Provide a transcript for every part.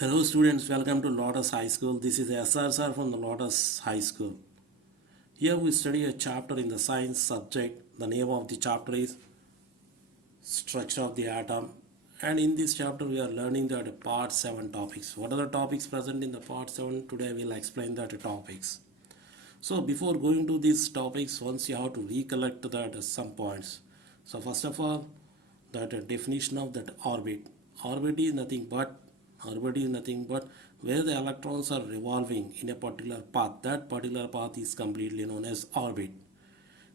Hello students, welcome to Lotus High School. This is SR sir from the Lotus High School. Here we study a chapter in the science subject. The name of the chapter is Structure of the Atom. And in this chapter we are learning the part 7 topics. What are the topics present in the part 7? Today we will explain that topics. So before going to these topics, once you have to recollect that some points. So first of all, that definition of that orbit. Orbit is nothing but where the electrons are revolving in a particular path. That particular path is completely known as orbit.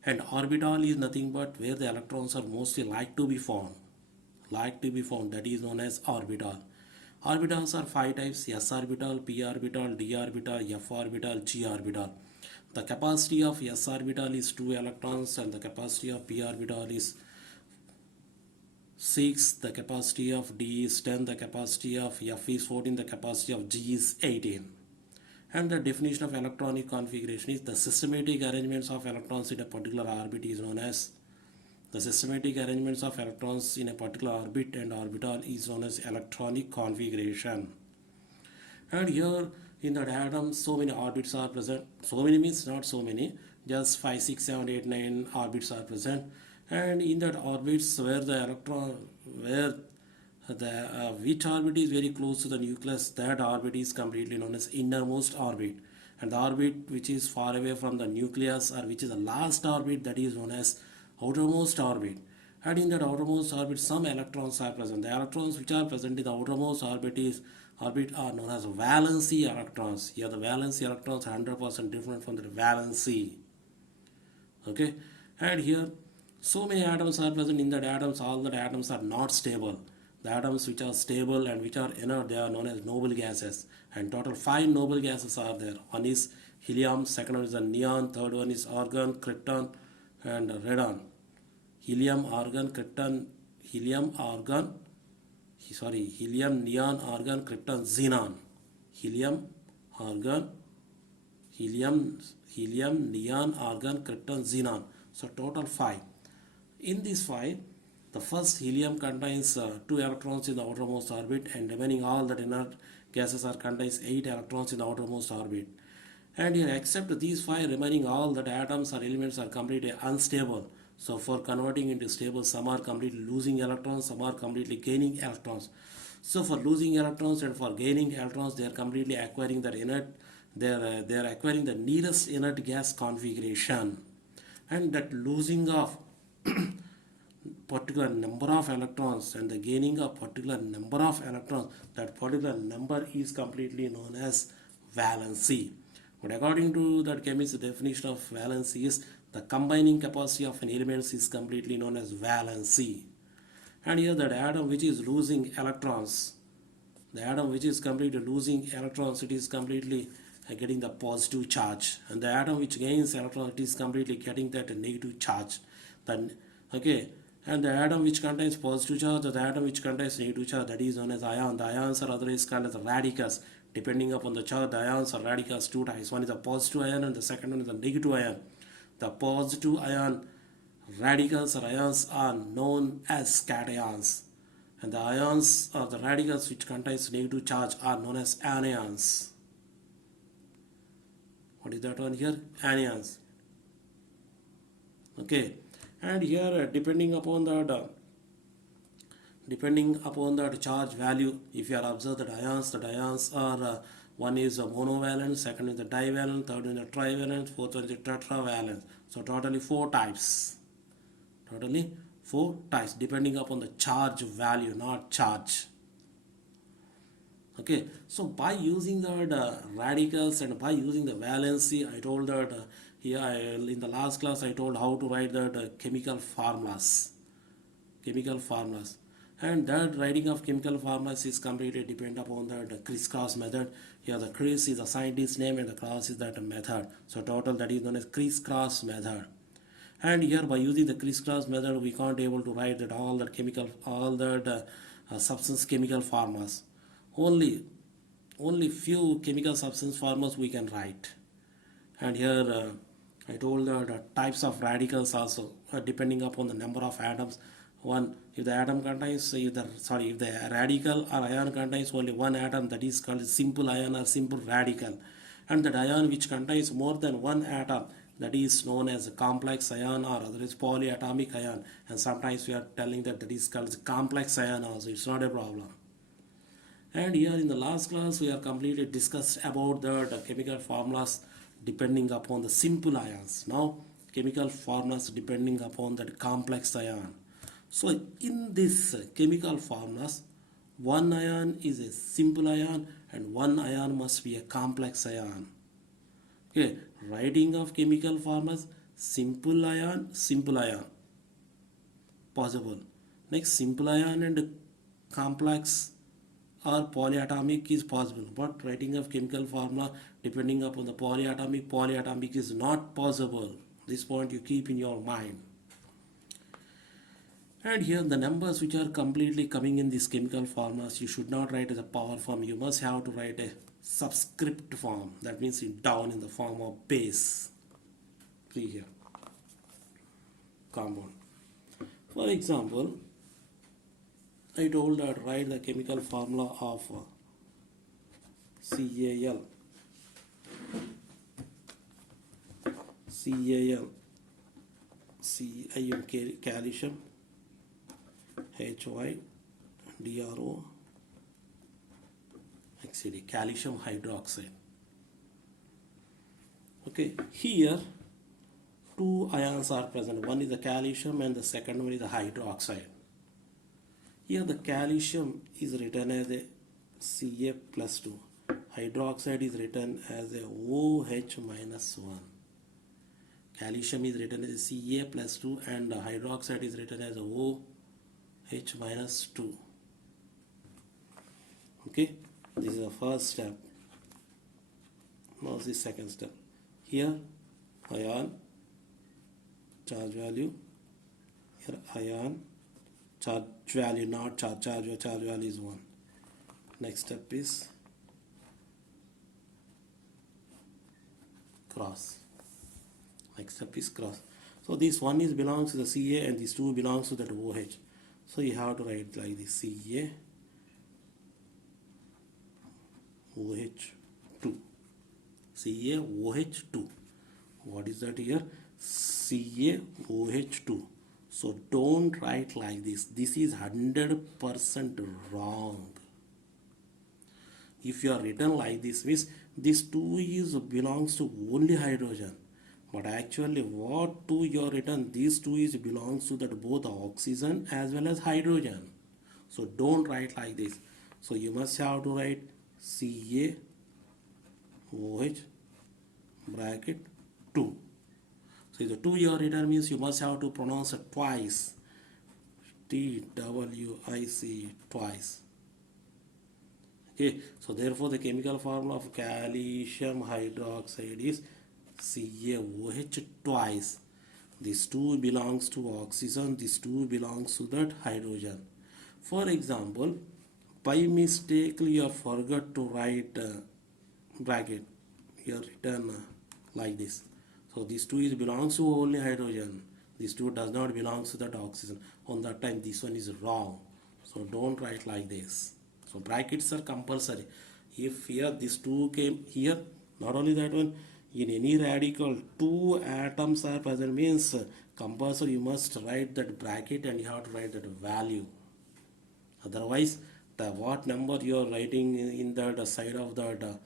And orbital is nothing but where the electrons are mostly like to be found. That is known as orbital. Orbitals are five types: s orbital, p orbital, d orbital, f orbital, g orbital. The capacity of s orbital is 2 electrons and the capacity of p orbital is 6, the capacity of d is 10, the capacity of f is 14, the capacity of g is 18. And the definition of electronic configuration is the systematic arrangements of electrons in a particular orbit is known as the systematic arrangements of electrons in a particular orbit and orbital is known as electronic configuration. And here in the diagram so many orbits are present. So many means not so many, just 5, 6, 7, 8, 9 orbits are present. And in that orbits where the electron where the which orbit is very close to the nucleus, that orbit is completely known as innermost orbit. And the orbit which is far away from the nucleus or which is the last orbit, that is known as outermost orbit. And in that outermost orbit some electrons are present. The electrons which are present in the outermost orbit are known as valency electrons. Here the valency electrons are 100% different from the valency. Okay, and here so many atoms are present in that atoms. All the atoms are not stable. The atoms which are stable and which are inert, they are known as noble gases. And total 5 noble gases are there. One is helium, second one is the neon, third one is argon, krypton and radon. Helium, argon, krypton, helium, neon, argon, krypton, xenon. Helium, argon, neon, argon, krypton, xenon. So total 5. In these 5, the first helium contains 2 electrons in the outermost orbit and remaining all the inert gases are contains 8 electrons in the outermost orbit. And here except these 5 remaining all the atoms or elements are completely unstable. So for converting into stable, some are completely losing electrons, some are completely gaining electrons. So for losing electrons and for gaining electrons, they are completely acquiring the inert, they are acquiring the nearest inert gas configuration. And that losing of particular number of electrons and the gaining of particular number of electrons, that particular number is completely known as valency. But according to that chemist's definition of valency is the combining capacity of an element is completely known as valency. And here that atom which is losing electrons, the atom which is completely losing electrons, it is completely getting the positive charge, and the atom which gains electrons, it is completely getting that negative charge. Then okay, and the atom which contains positive charge, the atom which contains negative charge, that is known as ion. The ions are otherwise called as radicals. Depending upon the charge, the ions are radicals 2 types. One is a positive ion and the second one is a negative ion. The positive ion radicals or ions are known as cations, and the ions or the radicals which contains negative charge are known as anions. What is that one here? Anions. Okay, and here depending upon that charge value, if you are observed that ions are one is a monovalent, second is a divalent, third is a trivalent, fourth one is a tetravalent. So totally 4 types. Depending upon the charge value, not charge. Okay, so by using the radicals and by using the valency, I told that in the last class I told how to write the chemical formulas, and that writing of chemical formulas is completely depend upon the crisscross method. Here the Chris is the scientist name and the cross is that method. So total that is known as crisscross method. And here by using the crisscross method, we can't able to write that all the substance chemical formulas. Only few chemical substance formulas we can write. And here I told the types of radicals also, depending upon the number of atoms, one. If the atom contains either, sorry, if the radical or ion contains only one atom, that is called simple ion or simple radical. And the ion which contains more than one atom, that is known as a complex ion or otherwise polyatomic ion. And sometimes we are telling that that is called complex ion also. It's not a problem. And here in the last class we have completely discussed about the chemical formulas depending upon the simple ions. Now chemical formulas depending upon that complex ion. So in this chemical formulas, one ion is a simple ion and one ion must be a complex ion. Okay, writing of chemical formulas, simple ion possible. Next, simple ion and complex or polyatomic is possible, but writing of chemical formula depending upon the polyatomic is not possible. This point you keep in your mind. And here the numbers which are completely coming in these chemical formulas, you should not write as a power form. You must have to write a subscript form. That means down in the form of base. See here, compound. For example, I told that write the chemical formula of CAL. CiO, calcium, HYDRO, XCD, calcium hydroxide. Okay, here two ions are present. One is the calcium and the second one is the hydroxide. Here the calcium is written as a Ca plus 2. Hydroxide is written as a OH minus 1. Calcium is written as a Ca plus 2 and the hydroxide is written as a OH minus 2. Okay, this is the first step. Now the second step. Here ion, charge value. Here ion, charge value, not charge value is 1. Next step is cross. Next step is cross. So this one is belongs to the Ca and this two belongs to that OH. So you have to write like this: Ca OH2. CaOH2. What is that here? CaOH2. So don't write like this. This is 100% wrong. If you are written like this, means this 2 is belongs to only hydrogen. But actually what 2 you are written, these 2 is belongs to that both oxygen as well as hydrogen. So don't write like this. So you must have to write CaOH bracket 2. So the 2 you are written means you must have to pronounce it twice. TWIC twice. Okay, so therefore the chemical formula of calcium hydroxide is CaOH twice. This 2 belongs to oxygen, this 2 belongs to that hydrogen. For example, by mistake you forgot to write bracket. You are written like this. So this 2 is belongs to only hydrogen. This 2 does not belong to that oxygen. On that time this one is wrong. So don't write like this. So brackets are compulsory. If here this 2 came here, not only that one, in any radical 2 atoms are present means compulsory you must write that bracket and you have to write that value. Otherwise the what number you are writing in that side of that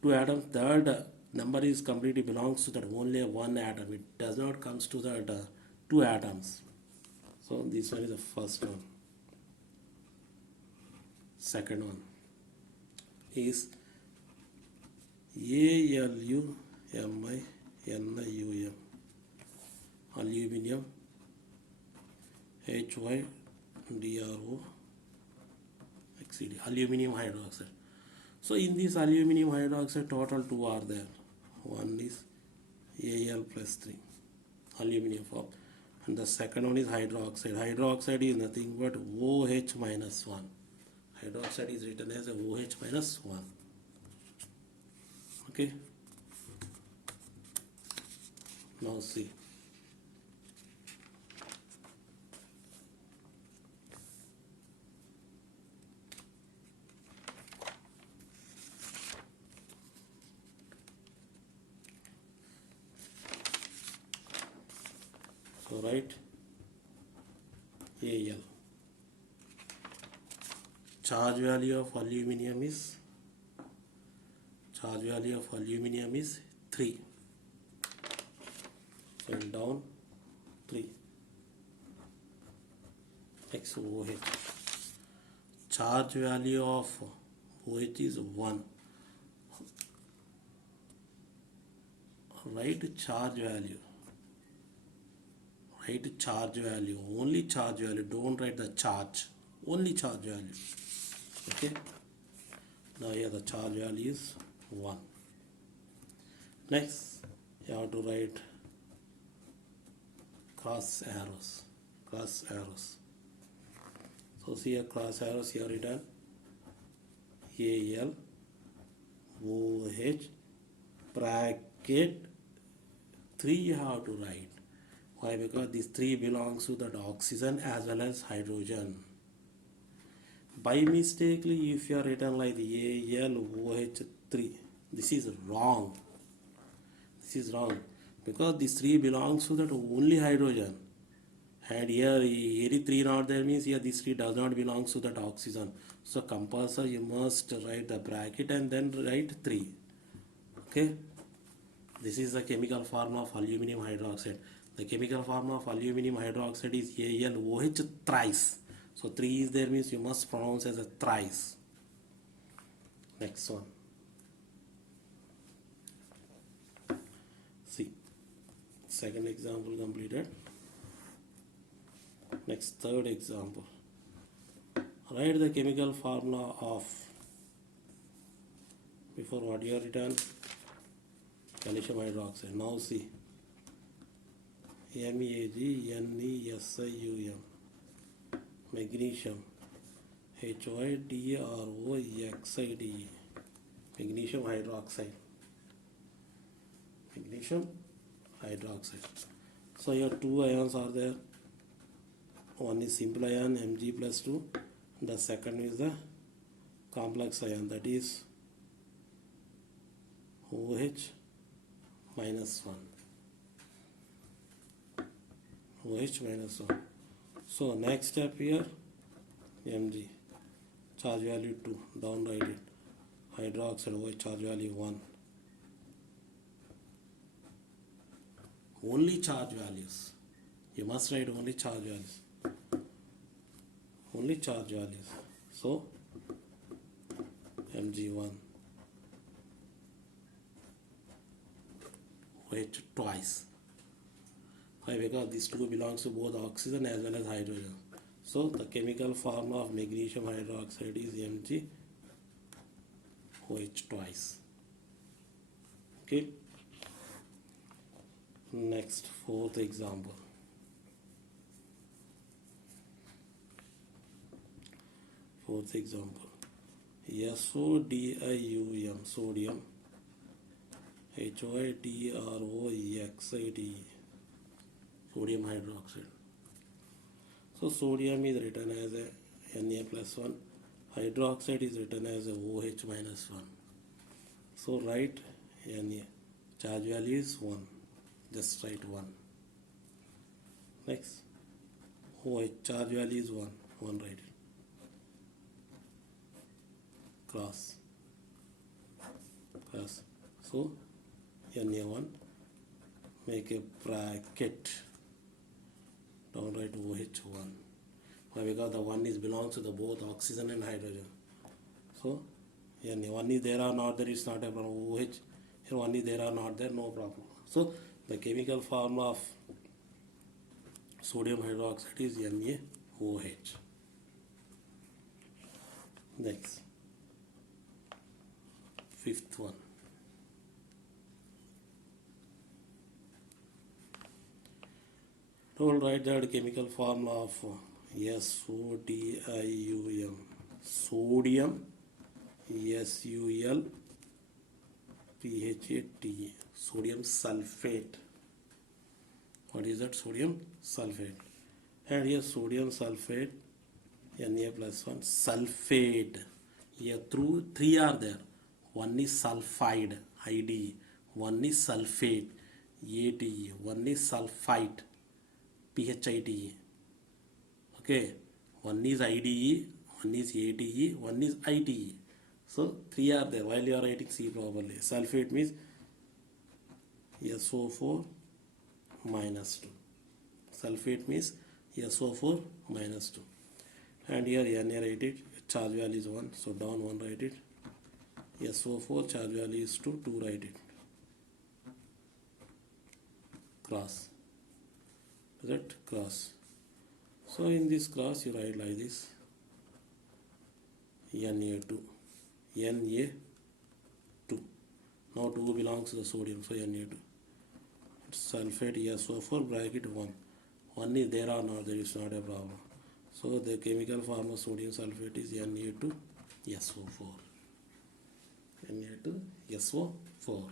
2 atoms, that number is completely belongs to that only one atom. It does not comes to that 2 atoms. So this one is the first one. Second one is AluMinium, aluminum, HYDRO, XCD, aluminum hydroxide. So in this aluminum hydroxide total 2 are there. One is Al plus 3, aluminum form, and the second one is hydroxide. Hydroxide is nothing but OH minus 1. Hydroxide is written as a OH minus 1. Okay. Now see. So write Al. Charge value of aluminium is 3. So down 3. Next OH. Charge value of OH is 1. Write charge value. Write charge value. Only charge value. Don't write the charge. Only charge value. Okay. Now here the charge value is 1. Next, you have to write cross arrows. Cross arrows. So see a cross arrows here written Al OH bracket 3 you have to write. Why? Because these 3 belongs to that oxygen as well as hydrogen. By mistakenly, if you are written like AlOH3, this is wrong. This is wrong because these 3 belongs to that only hydrogen. And here 3 not there means here this 3 does not belongs to that oxygen. So compulsory you must write the bracket and then write 3. Okay. This is the chemical formula of aluminum hydroxide. The chemical formula of aluminum hydroxide is AlOH thrice. So 3 is there means you must pronounce as a thrice. Next one. See. Second example completed. Next, third example. Write the chemical formula of, before what you have written, calcium hydroxide. Now see, MAgNeSium, magnesium, HYDROXide, magnesium hydroxide. Magnesium hydroxide. So here 2 ions are there. One is simple ion Mg plus 2. The second is the complex ion, that is OH minus 1. OH minus 1. So next step here, Mg, charge value 2, down write it. Hydroxide OH charge value 1. Only charge values. You must write only charge values. Only charge values. So Mg1 OH twice. Why? Because these 2 belongs to both oxygen as well as hydrogen. So the chemical formula of magnesium hydroxide is Mg OH twice. Okay. Next, fourth example. Fourth example. SODIUM, sodium, HYDROXide, sodium hydroxide. So sodium is written as a Na plus 1, hydroxide is written as a OH minus 1. So write Na, charge value is 1, just write 1. Next, OH charge value is 1, write it. Cross. So Na1, make a bracket, down write OH1. Why? Because the 1 is belongs to the both oxygen and hydrogen. So Na1 is there or not there, it's not a problem. OH here 1 is there or not there, no problem. So the chemical formula of sodium hydroxide is NaOH. Next, fifth one. Told write that chemical formula of SODIUM, sodium, SUL, PHAT, sodium sulfate. What is that? Sodium sulfate. And here sodium sulfate, Na plus 1, sulfate. Here through 3 are there. One is sulfide, ID. One is sulfate, ATE. One is sulfite, PHITE. Okay, one is IDE, one is ATE, one is ITE. So three are there while you are writing C properly. Sulfate means SO4 minus 2. Sulfate means SO4 minus 2. And here Na write it, charge value is 1, so down 1 write it. SO4 charge value is 2, 2 write it. Cross. Is it? Cross. So in this cross you write like this. Na2. Na2. Now 2 belongs to the sodium, so Na2. Sulfate SO4 bracket 1. 1 is there or not there, it's not a problem. So the chemical form of sodium sulfate is Na2SO4. Na2SO4.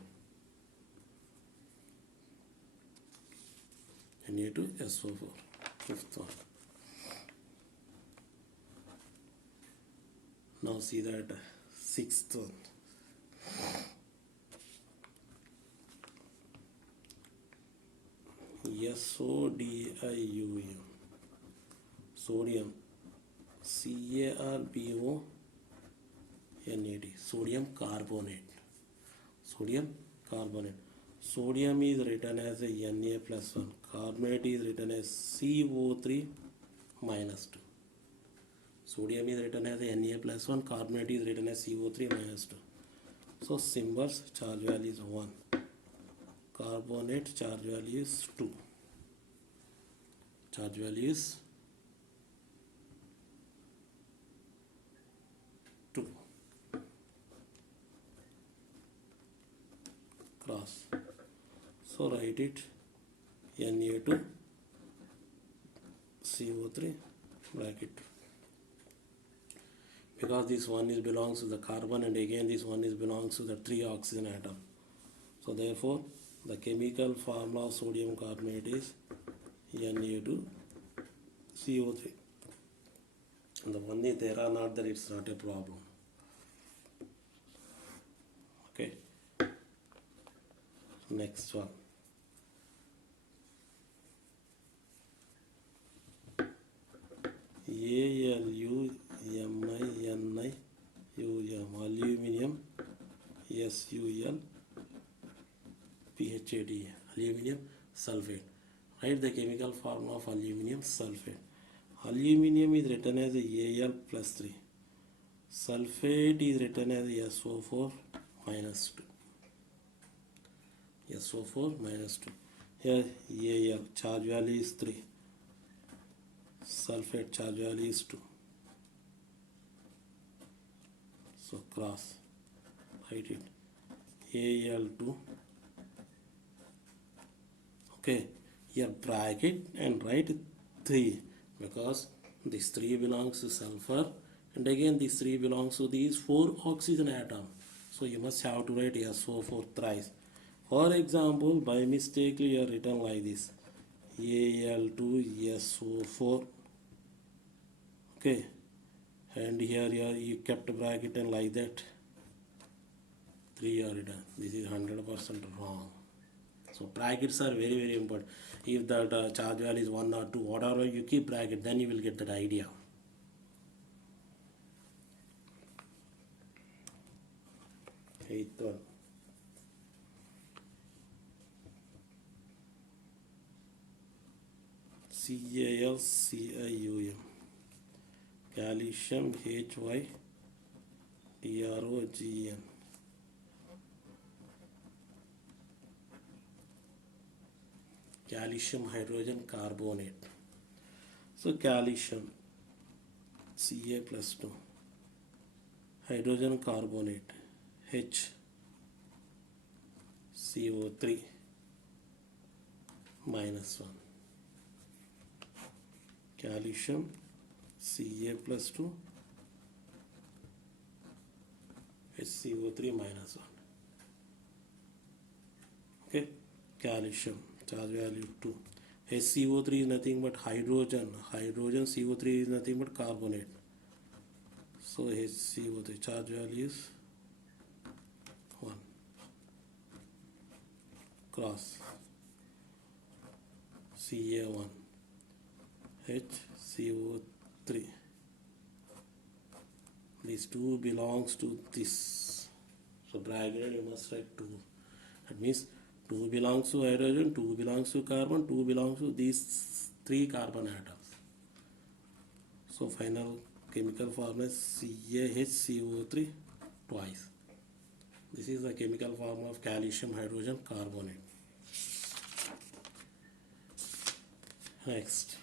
Na2SO4. Fifth one. Now see that sixth one. SODIUM. Sodium. CARBONAT. Sodium carbonate. Sodium carbonate. Sodium is written as a Na plus 1. Carbonate is written as CO3 minus 2. Sodium is written as a Na plus 1. Carbonate is written as CO3 minus 2. So symbols, charge value is 1. Carbonate charge value is 2. Charge value is 2. Cross. So write it Na2 CO3 bracket. Because this one is belongs to the carbon and again this one is belongs to the 3 oxygen atom. So therefore the chemical formula of sodium carbonate is Na2CO3. And the one is there or not there, it's not a problem. Okay. Next one. ALUMINIUM aluminium SUL PHAT aluminium sulfate. Write the chemical formula of aluminium sulfate. Aluminium is written as Al plus 3. Sulfate is written as SO4 minus 2. SO4 minus 2. Here Al charge value is 3. Sulfate charge value is 2. So cross. Write it. Al2. Okay. Here bracket and write 3 because this 3 belongs to sulfur and again this 3 belongs to these 4 oxygen atom. So you must have to write SO4 thrice. For example, by mistake you are written like this. Al2SO4. Okay. And here you kept bracket and like that. 3 are written. This is 100% wrong. So brackets are very, very important. If the charge value is 1 or 2, whatever you keep bracket, then you will get that idea. Eighth one. CALCIUM. Calcium HYDROGN. Calcium hydrogen carbonate. So calcium Ca plus 2, hydrogen carbonate HCO3 minus 1. Calcium Ca plus 2 HCO3 minus 1. Okay, calcium charge value 2. HCO3 is nothing but hydrogen. Hydrogen CO3 is nothing but carbonate. So HCO3 charge value is 1. Cross. Ca1 HCO3. These 2 belongs to this. So diagonal you must write 2. That means 2 belongs to hydrogen, 2 belongs to carbon, 2 belongs to these 3 carbon atoms. So final chemical formula is CaHCO3 twice. This is the chemical formula of calcium hydrogen carbonate. Next,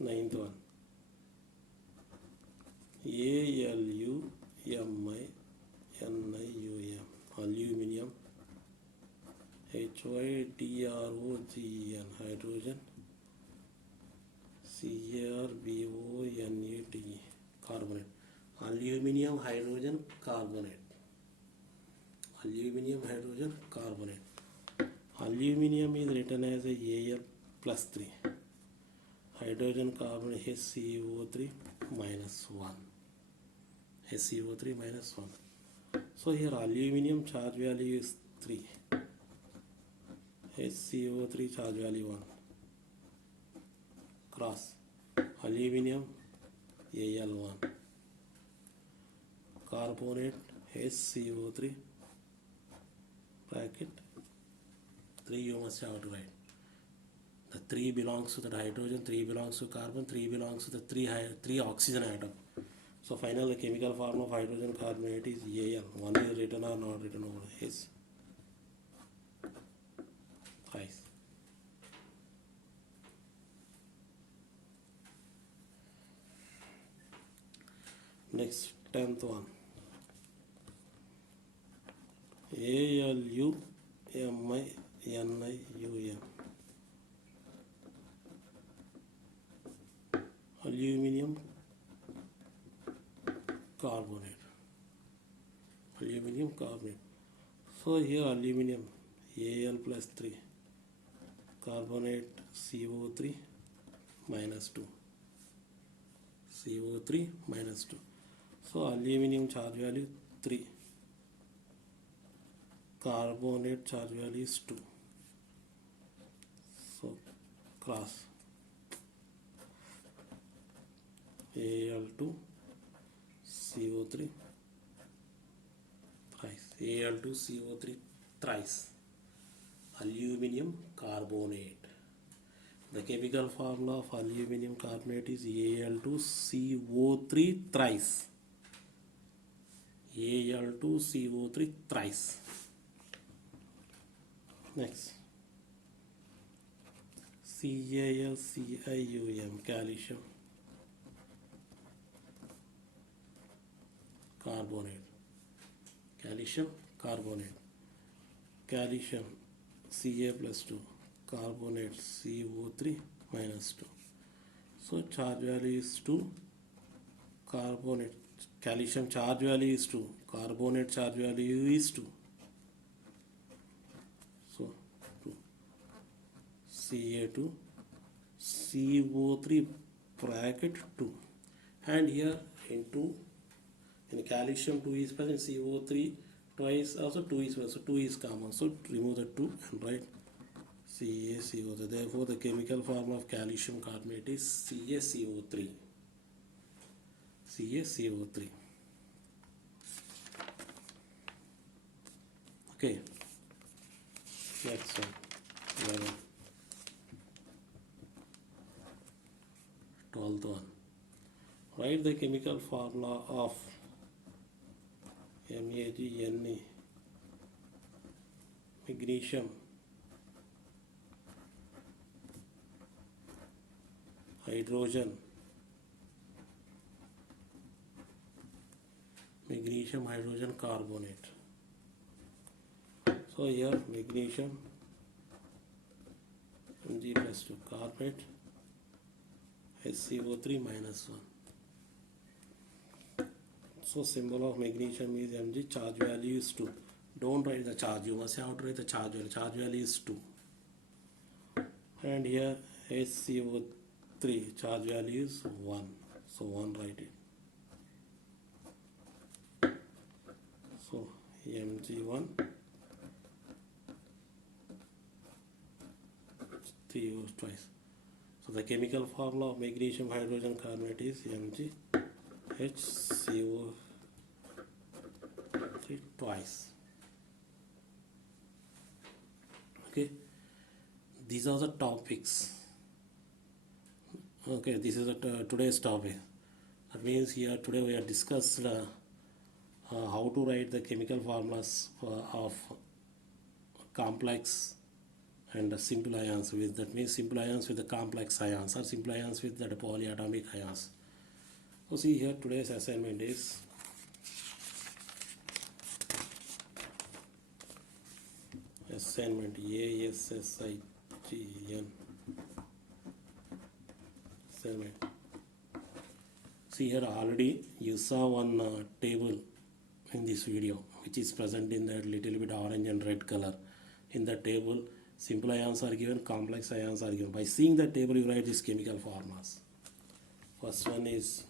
ninth one, AluMiNium, aluminium, HYDROGN, hydrogen, CARBONate, carbonate, aluminium hydrogen carbonate. Aluminium hydrogen carbonate. Aluminium is written as a Al plus 3. Hydrogen carbon HCO3 minus 1. HCO3 minus 1. So here aluminium charge value is 3. HCO3 charge value 1. Cross. Aluminium Al1. Carbonate HCO3 bracket 3 you must have to write. The 3 belongs to the hydrogen, 3 belongs to carbon, 3 belongs to the 3 oxygen atom. So finally the chemical form of hydrogen carbonate is Al. One is written or not written over H thrice. Next 10th one, AluMiNium, aluminium carbonate. Aluminium carbonate. So here aluminium Al plus 3, carbonate CO3 minus 2. CO3 minus 2. So aluminium charge value 3. Carbonate charge value is 2. So cross. Al2 CO3 thrice. Al2 CO3 thrice. Aluminium carbonate. The chemical formula of aluminium carbonate is Al2CO3 thrice. Al2CO3 thrice. Next, CalCium, calcium carbonate. Calcium carbonate. Calcium Ca plus 2, carbonate CO3 minus 2. So charge value is 2, carbonate, calcium charge value is 2, carbonate charge value is 2. So 2, Ca2, CO3 bracket 2. And here in 2, in calcium 2 is present, CO3 twice also 2 is present, so 2 is common. So remove the 2 and write CaCO3. Therefore the chemical formula of calcium carbonate is CaCO3. CaCO3. Okay. Next one. 11. 12th one. Write the chemical formula of MAgNA, magnesium, hydrogen, magnesium hydrogen carbonate. So here magnesium Mg plus 2, carbonate HCO3 minus 1. So symbol of magnesium is Mg, charge value is 2. Don't write the charge, you must have to write the charge value. Charge value is 2. And here HCO3 charge value is 1. So 1 write it. So Mg1 3 O's twice. So the chemical formula of magnesium hydrogen carbonate is MgHCO3 twice. Okay, these are the topics. Okay, this is today's topic. That means here today we have discussed how to write the chemical formulas of complex and simple ions with, that means simple ions with the complex ions or simple ions with the polyatomic ions. So see here today's assignment is assignment ASSIGN assignment. See here already you saw one table in this video which is present in that little bit orange and red color. In the table simple ions are given, complex ions are given. By seeing the table you write these chemical formulas. First one is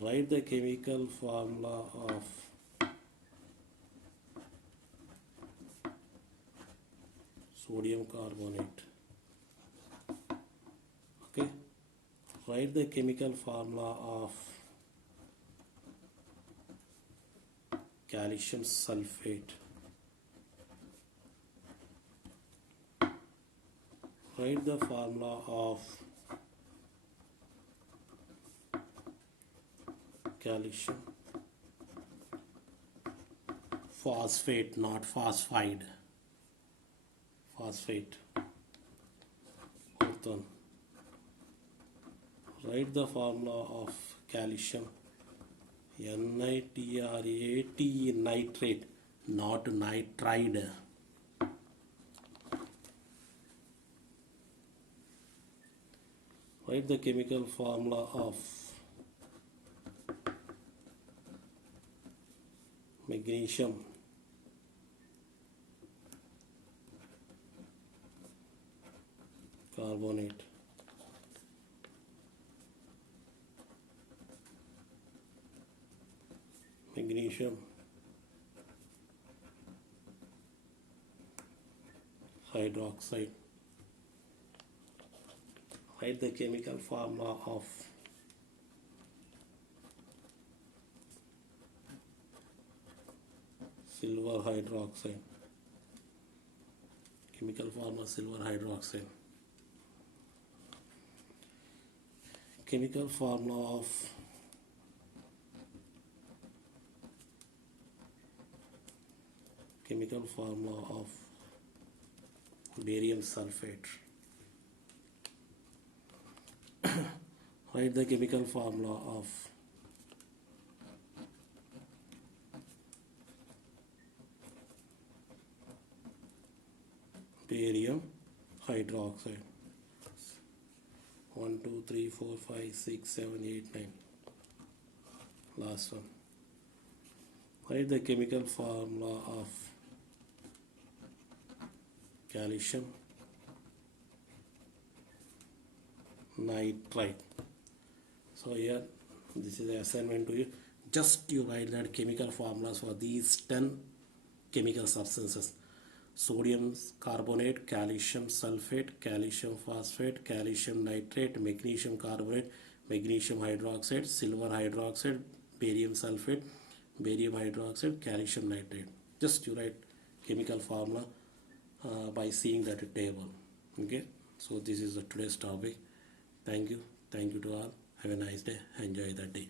write the chemical formula of sodium carbonate. Okay, write the chemical formula of calcium sulfate. Write the formula of calcium phosphate, not phosphide, phosphate. Fourth one, write the formula of calcium nitrate, nitrate, not nitride. Write the chemical formula of magnesium carbonate. Magnesium hydroxide. Write the chemical formula of silver hydroxide. Chemical formula silver hydroxide. Chemical formula of barium sulfate. Write the chemical formula of barium hydroxide. 1 2 3 4 5 6 7 8 9. Last one. Write the chemical formula of calcium nitrite. So here this is the assignment to you. Just you write that chemical formulas for these 10 chemical substances: sodium carbonate, calcium sulfate, calcium phosphate, calcium nitrate, magnesium carbonate, magnesium hydroxide, silver hydroxide, barium sulfate, barium hydroxide, calcium nitrate. Just you write chemical formula by seeing that table. Okay, so this is the today's topic. Thank you to all. Have a nice day. Enjoy the day.